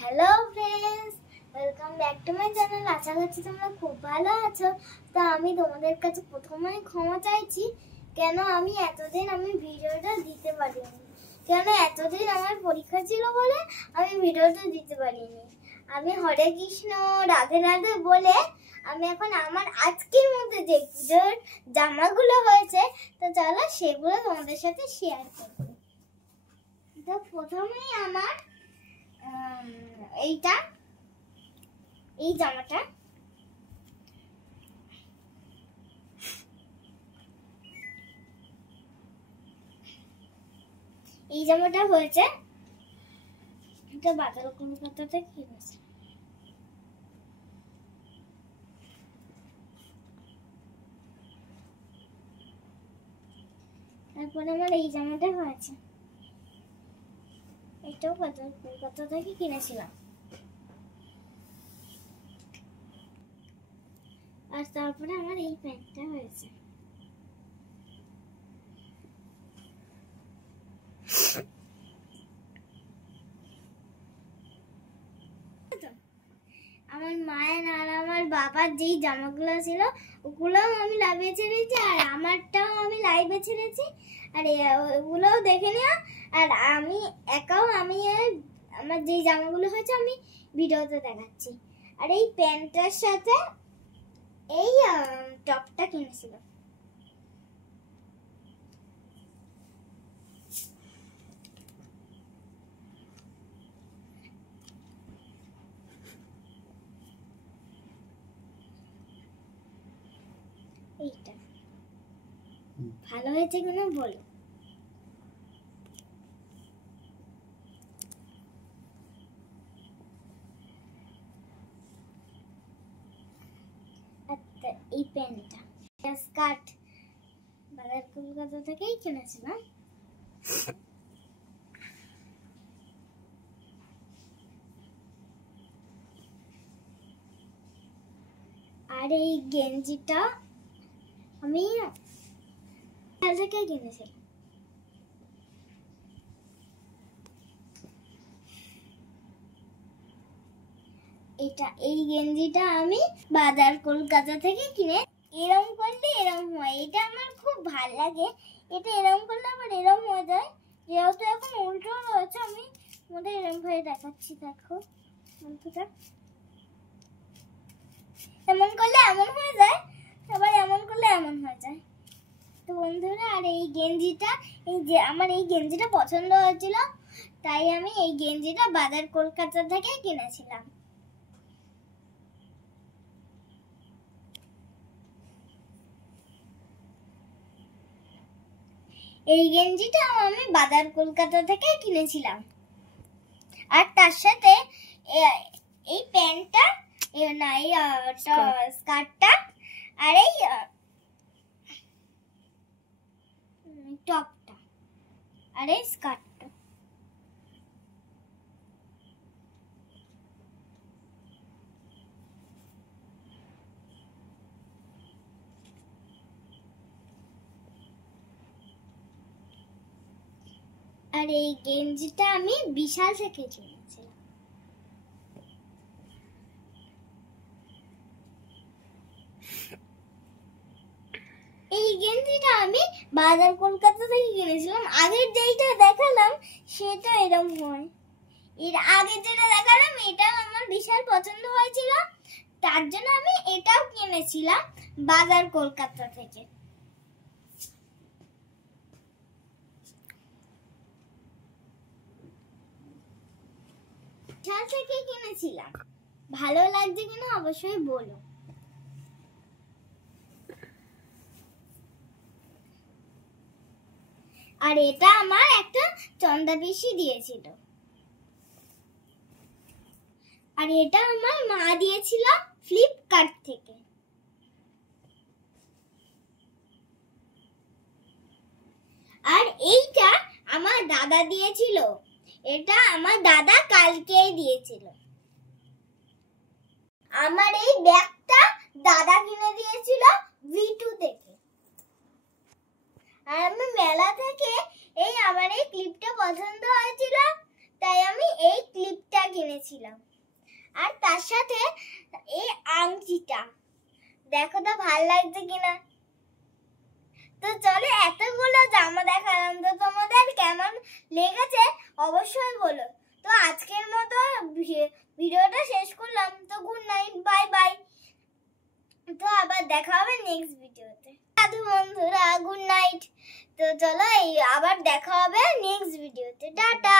Hello friends, welcome back to my channel. আশা করছি তোমরা খুব ভালো আছো। তো আমি তোমাদের কাছে প্রথমেই ক্ষমা চাইছি, কেন আমি এতদিন ভিডিওটা দিতে পারিনি। কেন এতদিন আমার পরীক্ষা ছিল বলে আমি ভিডিওটা দিতে পারিনি। আমি হরে কৃষ্ণ রাধে রাধে বলে আমি এখন আমার আজকের মধ্যে যে পুজোর জামাগুলো হয়েছে, তো চলো সেগুলো তোমাদের সাথে শেয়ার করব। তো প্রথমেই আমার এই জামাটা, হয়েছে এটা বাজার কলকাতা থেকে কিনেছি। তারপরে আমার এই জামাটা হয়েছে, এটাও বাজার কলকাতা থেকে কিনেছিলাম। আর তারপরে আমার এই প্যান্টটা হয়েছে। আমার মায়ের আর আমার বাবার যেই জামাগুলো ছিল ওগুলোও আমি লাইভে ছেড়েছি, আর আমারটাও আমি লাইভে ছেড়েছি, আর ওগুলোও দেখে নিও। আর আমি আমার যেই জামাগুলো হয়েছে আমি ভিডিওতে দেখাচ্ছি। আর এই প্যান্টটার সাথে এই টপটা কিনেছিলাম। এইটা ভালো হয়েছে কিনা বলো। আচ্ছা, এই প্যান্টটা স্কার্ট বাজার কলকাতা থেকেই কিনেছিলাম। আর এই গেঞ্জিটা আমি থেকে কিনেছিলাম। এই গেঞ্জিটা আমি বাজার কলকাতা থেকে কিনে, এরম করলে এরম হয়, এটা আমার খুব ভাল লাগে। এটা এরম করলে আবার এরম হয়ে যায়, যেহেতু এখন উল্টো রয়েছে আমি তোমাদের এরম ভাবে দেখাচ্ছি। দেখো বন্ধুরা, এমন করলে এমন হয়ে যায়, আবার এমন করলে এমন হয়ে যায়। তো বন্ধুরা, আর এই গেঞ্জিটা, আমার এই গেঞ্জিটা পছন্দ হয়েছিল, তাই আমি এই গেঞ্জিটা বাজার কলকাতা থেকে কিনেছিলাম। এই গেঞ্জিটা আমি বাজার কলকাতা থেকে কিনেছিলাম। আর তার সাথে এই প্যান্টটা, না এই স্কার্টটা, আর এই টপটা, আর এই স্কার্টটা। আর এই গেঞ্জিটা আমি বিশাল থেকে কিনেছিলাম। এই গেঞ্জিটা আমি বাজার কলকাতা থেকে কিনেছিলাম। আগের যেইটা দেখালাম সেটা এরকম হয়, এর আগে যেটা দেখালাম এটা আমার বিশাল পছন্দ হয়েছিল, তার জন্য আমি এটাও কিনেছিলাম বাজার কলকাতা থেকে। থেকে কিনেছিলাম। ভালো লাগছে কিনা অবশ্যই বলো। আর এটা আমার একটা চন্দা পিসি দিয়েছিল, আর এটা আমার মা দিয়েছিল ফ্লিপকার্ট থেকে। আর এইটা আমার দাদা দিয়েছিল, এটা আমার দাদা কালকেই দিয়েছিল। আমার এই ব্যাগটা দাদা কিনে দিয়েছিল V2 থেকে। আর আমি মেলা থেকে আমার এই ক্লিপটা পছন্দ হয়েছিল, তাই আমি এই ক্লিপটা কিনেছিলাম, আর তার সাথে এই আংটিটা দেখো তো ভালো লাগছে কিনা। তো চলো এতগুলো জামা দেখালাম, তো তোমাদের কেমন লেগেছে অবশ্যই বলো। তো আজকের মতো ভিডিওটা শেষ করলাম। তো গুড নাইট, বাই বাই। তো আবার দেখা হবে নেক্সট ভিডিওতে। সাধু বন্ধুরা গুড নাইট। তো চলো আবার দেখা হবে নেক্সট ভিডিওতে। টাটা।